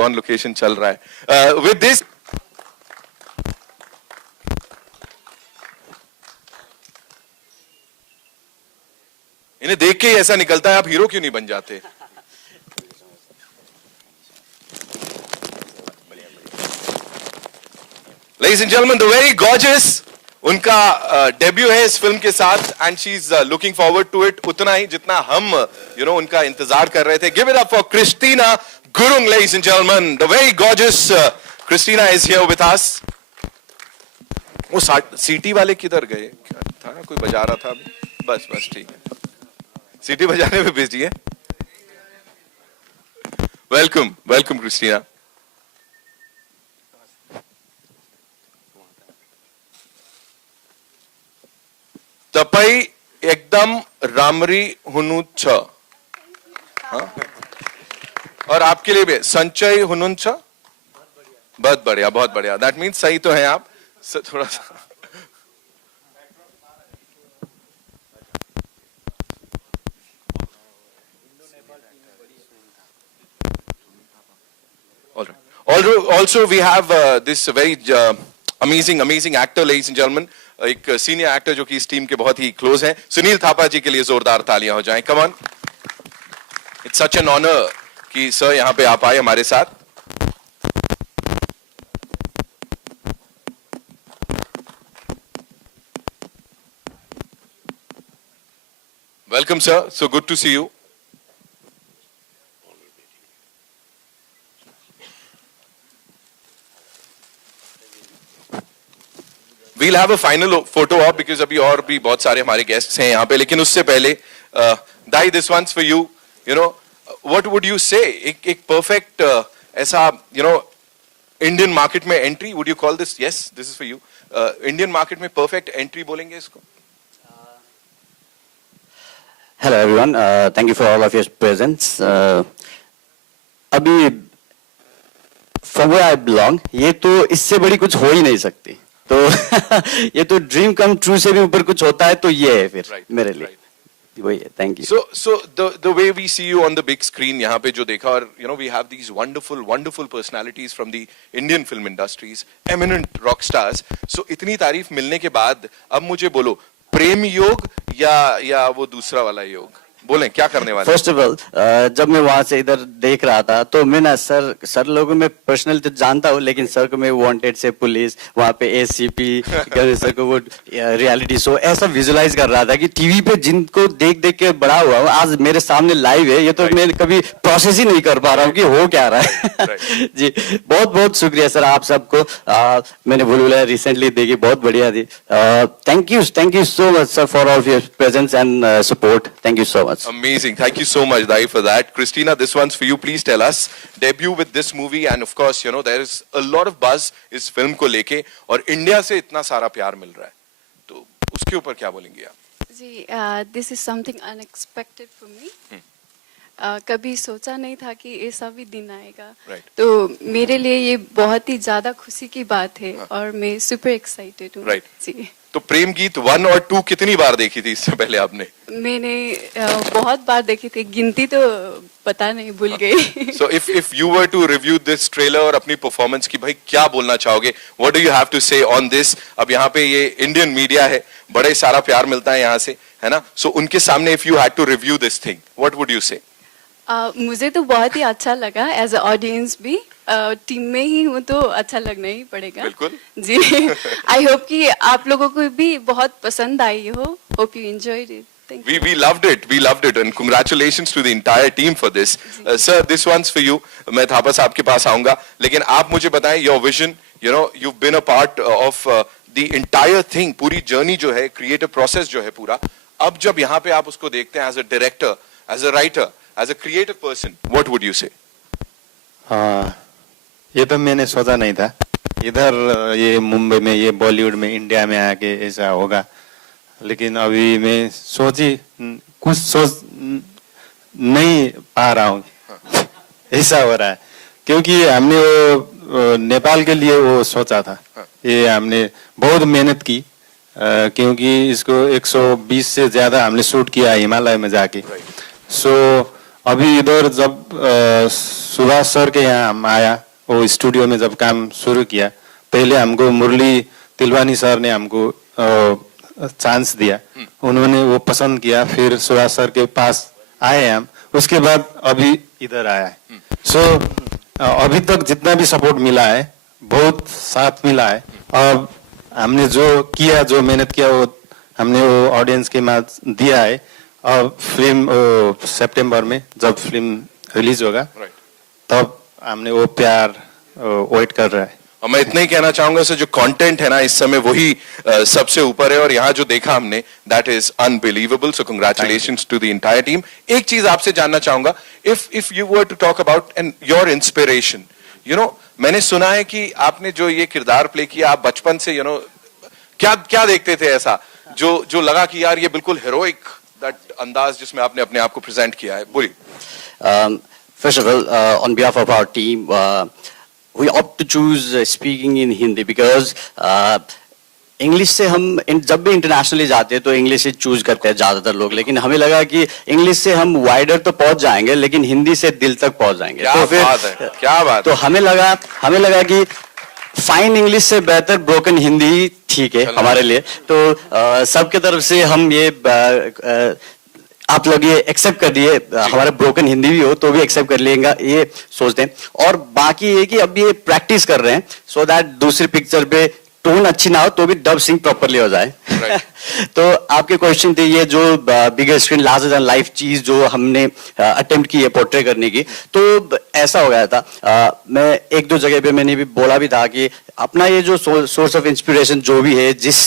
On location चल रहा है विद दिस इन्हें देख के ही ऐसा निकलता है आप हीरो क्यों नहीं बन जाते। Ladies and gentlemen, the very gorgeous उनका डेब्यू है इस फिल्म के साथ and she is looking forward to it उतना ही जितना हम उनका इंतजार कर रहे थे। Give it up for Christina Gurung, ladies and gentlemen, the very gorgeous Christina is here with us. वो सीटी वाले किधर गए? था ना कोई बजा रहा था अभी? बस ठीक है, सीटी बजाने में बिजी है। Welcome Christina. तपाई एकदम रामरी हुनु छ, और आपके लिए भी संचय हुनुन छ। बहुत बढ़िया। दैट मीन्स सही तो है आप थोड़ा सा Also we have this very amazing actor, ladies and gentlemen, एक सीनियर एक्टर जो कि इस टीम के बहुत ही क्लोज हैं, सुनील थापा जी के लिए जोरदार तालियां हो जाएं। Come on, it's such an honour कि सर यहां पे आप आए हमारे साथ। Welcome sir, so good to see you. We'll have a final photo op because अभी और भी बहुत सारे हमारे guests हैं यहाँ पे, लेकिन उससे पहले दाई, this one's for you. You know, what would you say? एक perfect ऐसा Indian market में entry, would you call this? Yes, this is for you. Indian market में perfect entry बोलेंगे इसको? Hello everyone, thank you for all of your presence. अभी from where I belong, ये तो इससे बड़ी कुछ हो ही नहीं सकती, तो ये तो ड्रीम कम ट्रू से भी ऊपर कुछ होता है, तो ये है फिर मेरे लिए वही है। Thank you. So the way we see you on the big screen यहाँ पे जो देखा, और we have these wonderful personalities from the Indian film industries, eminent rock stars. So इतनी तारीफ मिलने के बाद अब मुझे बोलो, प्रेम योग या वो दूसरा वाला योग, बोलें क्या करने वाले? फर्स्ट ऑफ ऑल, जब मैं वहां से इधर देख रहा था तो मैं ना सर लोगों में पर्सनली तो जानता हूँ, लेकिन सर को मैं वांटेड से पुलिस, वहां पे एसीपी, सर को वो रियलिटी शो ऐसा विजुलाइज कर रहा था कि टीवी पे जिनको देख के बड़ा हुआ हूँ, आज मेरे सामने लाइव है, ये तो मैं कभी प्रोसेस ही नहीं कर पा रहा हूँ कि हो क्या रहा है। जी बहुत शुक्रिया सर आप सबको। मैंने भूलभुलैया रिसेंटली देखी, बहुत बढ़िया थी। Thank you so much sir for all your presence and support. Thank you so much. Amazing. Thank you so much, Dai, for that. Christina, this one's for you. Please tell us, debut with this movie, and of course, there is a lot of buzz इस film को लेके, और India से इतना सारा प्यार मिल रहा है, तो उसके ऊपर क्या बोलेंगे आप? जी, this is something unexpected for me. कभी सोचा नहीं था कि ऐसा भी दिन आएगा, तो मेरे लिए ये बहुत ही ज्यादा खुशी की बात है, और मैं सुपर एक्साइटेड हूँ। जी। तो प्रेम गीत 1 और 2 कितनी बार देखी थी इससे पहले आपने? मैंने बहुत बार देखी थी, गिनती तो पता नहीं, भूल गई। So if you were to review this trailer और अपनी परफॉर्मेंस की, भाई क्या बोलना चाहोगे? What do you have to say on this? अब यहाँ पे ये इंडियन मीडिया है, बड़े सारा प्यार मिलता है यहाँ से, है ना? So उनके सामने if you had to review this thing, what would you say? मुझे तो बहुत ही अच्छा लगा, एज अ ऑडियंस भी, टीम में ही हूँ तो अच्छा लगना ही पड़ेगा। बिल्कुल जी। आई होप कि आप लोगों को भी बहुत पसंद आई हो। Hope you enjoyed it. We loved it and congratulations to the entire team for this. Sir, this one's for you. मैं थापा साहब के पास आऊंगा, लेकिन आप मुझे बताएं your vision. You've been a part of the entire thing, पूरी journey जो है, creative process जो है पूरा। अब जब यहाँ पे आप उसको देखते हैं as a director, as a writer, as a creative person, what would you say? ये तो मैंने सोचा नहीं था, इधर ये मुंबई में, ये बॉलीवुड में, इंडिया में आके ऐसा होगा, लेकिन अभी मैं कुछ सोच नहीं पा रहा हूँ, ऐसा हो रहा है, क्योंकि हमने वो नेपाल के लिए वो सोचा था, ये हमने बहुत मेहनत की, क्योंकि इसको 120 से ज्यादा हमने शूट किया हिमालय में जाके। सो अभी इधर जब सुभाष सर के यहाँ हम आया, वो स्टूडियो में जब काम शुरू किया, पहले हमको मुरली तिलवानी सर ने हमको चांस दिया, उन्होंने वो पसंद किया, फिर सुभाष सर के पास आए हम, उसके बाद अभी इधर आया है। सो अभी तक जितना भी सपोर्ट मिला है, बहुत साथ मिला है। अब हमने जो किया, जो मेहनत किया, वो हमने वो ऑडियंस के माध्यम दिया है। अब फिल्म सितंबर में जब फिल्म रिलीज होगा, तब हमने वो प्यार वेट कर रहा है। और मैं इतना ही कहना चाहूंगा सर, जो कंटेंट है ना इस समय वही सबसे ऊपर है, और यहाँ जो देखा हमने that is unbelievable. So congratulations to the entire team. एक चीज आपसे जानना चाहूंगा, if you were to talk about and your inspiration, you know, मैंने सुना है कि आपने जो ये किरदार प्ले किया, आप बचपन से यू नो क्या क्या देखते थे ऐसा जो लगा कि यार ये बिल्कुल हेरोइक दैट अंदाज जिसमें आपने अपने आप को प्रेजेंट किया है? बोलिए। First of all, on behalf of our team, we opt to choose speaking in Hindi because English से हम जब भी इंटरनेशनली जाते हैं तो इंग्लिश से चूज करते हैं ज्यादातर लोग, लेकिन हमें लगा कि इंग्लिश से हम वाइडर तो पहुंच जाएंगे लेकिन हिंदी से दिल तक पहुंच जाएंगे। क्या तो फिर बात है, क्या बात तो हमें लगा कि फाइन इंग्लिश से बेहतर ब्रोकन हिंदी ठीक है हमारे लिए। तो सबके तरफ से हम ये आप लोग ये एक्सेप्ट कर दिए, हमारा ब्रोकन हिंदी भी हो तो भी एक्सेप्ट कर लेगा ये सोचते हैं। और बाकी ये कि अब ये प्रैक्टिस कर रहे हैं सो दैट दूसरी पिक्चर पे टोन अच्छी ना हो तो भी डब सिंग प्रॉपरली हो जाए। तो आपके क्वेश्चन थे ये जो बिगर स्क्रीन लार्जर देन लाइफ चीज जो हमने अटेम्प्ट की है पोर्ट्रे करने की, तो ऐसा हो गया था। मैं एक दो जगह पे मैंने भी बोला भी था कि अपना ये जो सोर्स ऑफ इंस्पिरेशन जो भी है, जिस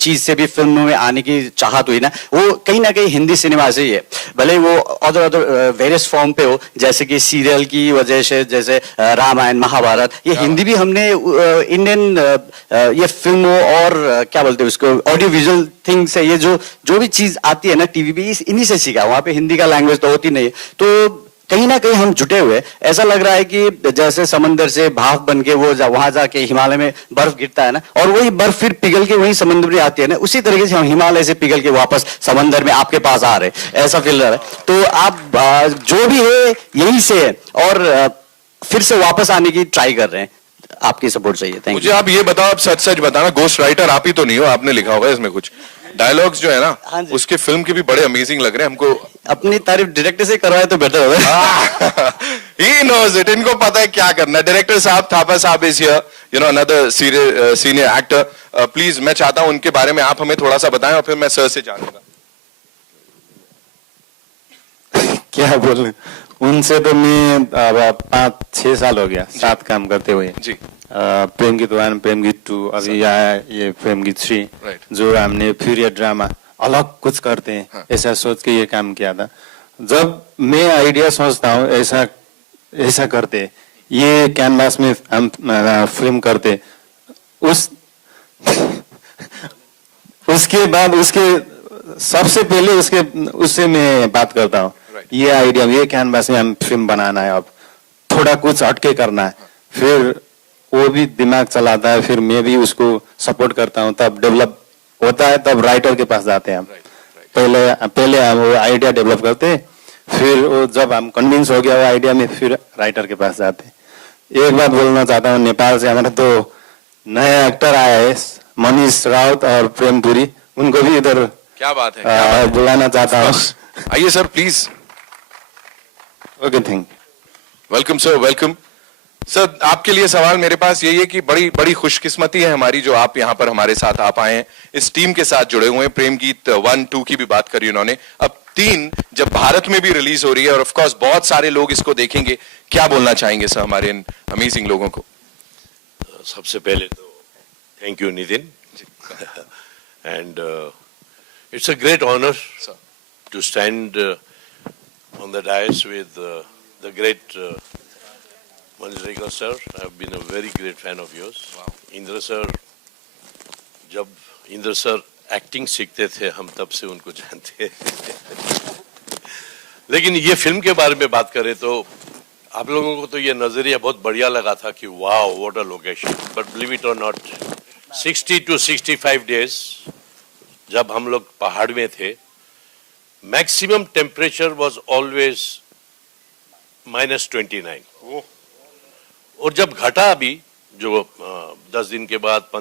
चीज से भी फिल्मों में आने की चाहत हुई ना, वो कहीं ना कहीं हिंदी सिनेमा से ही है। भले वो अदर वेरियस फॉर्म पे हो, जैसे कि सीरियल की वजह से, जैसे रामायण महाभारत, ये हिंदी भी हमने इंडियन ये फिल्मों और क्या बोलते हैं उसको ऑडियो विजुअल थिंग से, ये जो भी चीज आती है ना टीवी पे, इन्हीं से सीखा। वहां पे हिंदी का लैंग्वेज तो होती नहीं है, तो कहीं ना कहीं हम जुटे हुए। ऐसा लग रहा है कि जैसे समंदर से भाप बन के वो वहां जाके हिमालय में बर्फ गिरता है ना, और वही बर्फ फिर पिघल के वही समंदर में आती है ना, उसी तरीके से हम हिमालय से पिघल के वापस समंदर में आपके पास आ रहे, ऐसा फील रहा है। तो आप जो भी है यही से है और फिर से वापस आने की ट्राई कर रहे हैं। आपकी सपोर्ट चाहिए। Thank you. मुझे आप ये बताओ, आप सच सच बताना, गोस्ट राइटर आप ही तो नहीं हो? आपने लिखा होगा इसमें कुछ डायलॉग्स जो है ना, हाँ उसके फिल्म के भी बड़े अमेजिंग लग रहे हैं हमको। अपनी तारीफ डायरेक्टर से करवाए तो बेटर होगा। He knows it, इनको पता है क्या करना है। डायरेक्टर साहब, थापा साहब is here, you know, another senior actor. Please मैं चाहता हूं उनके बारे में आप हमें थोड़ा सा बताएं और फिर मैं सर से जानूंगा। क्या बोलूं, उनसे तो मैं 5-6 साल हो गया साथ काम करते हुए जी। प्रेम गीत 1, प्रेम गीत 2, अभी आया ये प्रेम गीत 3, जो हमने पीरियड ड्रामा अलग कुछ करते हैं। हाँ। ऐसा सोच के ये काम किया था। जब मैं आइडिया सोचता हूँ ऐसा करते, ये कैनवास में हम फिल्म करते, उसके बाद सबसे पहले उससे मैं बात करता हूँ। ये आइडिया, ये कैनवास में हम फिल्म बनाना है, अब थोड़ा कुछ हटके करना है, फिर वो भी दिमाग चलाता है, फिर मैं भी उसको सपोर्ट करता हूँ, तब डेवलप होता है, तब राइटर के पास जाते हैं हम। पहले हम वो आइडिया डेवलप करते, फिर वो जब हम कन्विंस हो गया वो आइडिया में, फिर राइटर के पास जाते। एक बात बोलना चाहता हूँ, नेपाल से हमारा तो नया एक्टर आया है, मनीष राउत और प्रेम पुरी, उनको भी इधर क्या बात है बुलाना चाहता हूँ। आइए sir please. Okay, thank you. Welcome sir, welcome sir. आपके लिए सवाल मेरे पास यही है कि बड़ी खुशकिस्मती है हमारी जो आप यहाँ पर हमारे साथ आ पाए हैं, इस टीम के साथ जुड़े हुए हैं। प्रेम गीत 1, 2 की भी बात करी उन्होंने, अब 3 जब भारत में भी रिलीज हो रही है और ऑफ कोर्स बहुत सारे लोग इसको देखेंगे, क्या बोलना चाहेंगे सर हमारे इन अमेजिंग लोगों को? सबसे पहले तो thank you Nitin, and it's a great honour to stand on the dais with the great Manish Rekha sir. I have been a very great fan of yours. Wow. Indra sir, जब Indra sir acting सीखते थे हम तब से उनको जानते हैं। लेकिन ये फिल्म के बारे में बात करें तो आप लोगों को तो ये नजरिया बहुत बढ़िया लगा था कि wow what a location, but believe it और नॉट 60 to 65 days जब हम लोग पहाड़ में थे, maximum temperature was always -29। और जब घटा अभी जो 10 दिन के बाद 15